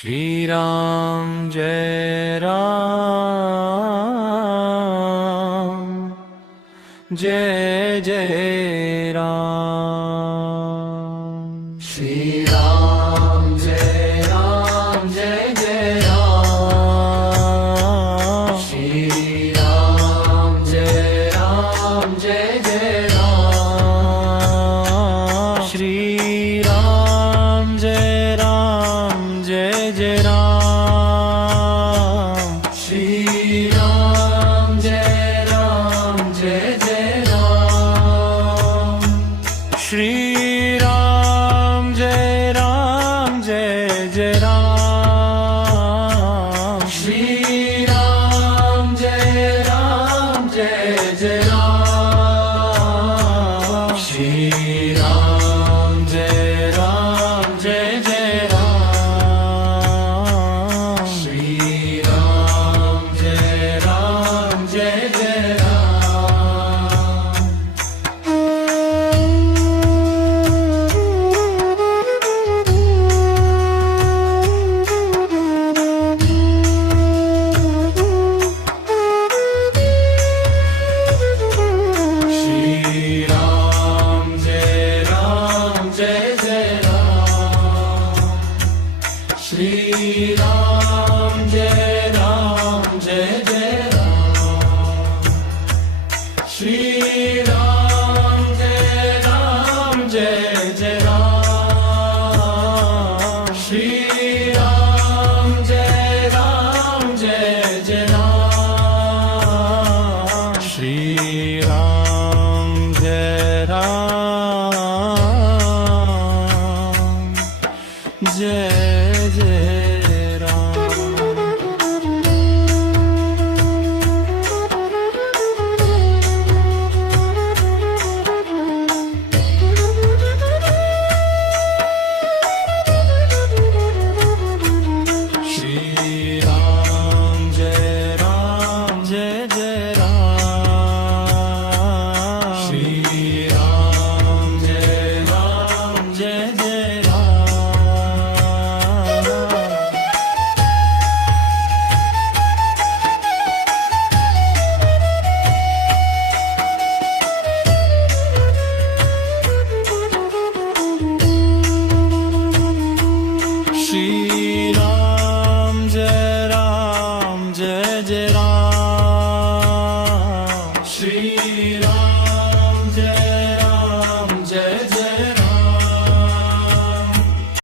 Shri Ram Jai Ram Jai Jai Ram. Shri Ram Jai Jai Ram. Shri Ram Jai Jai Ram. Shri Ram Jai Jai Ram. Shri Ram Jai Jai Ram. Shri Ram Jai Jai Ram. Shri Ram Jai Jai Ram. Shri Ram Jai Jai Ram. Shri Ram Jai Jai Ram. Shri Ram Jai Jai Ram. Shri Ram Jai Jai Ram. Shri Ram Jai Jai Ram. Shri Ram Jai Jai Ram. Shri Ram Jai Jai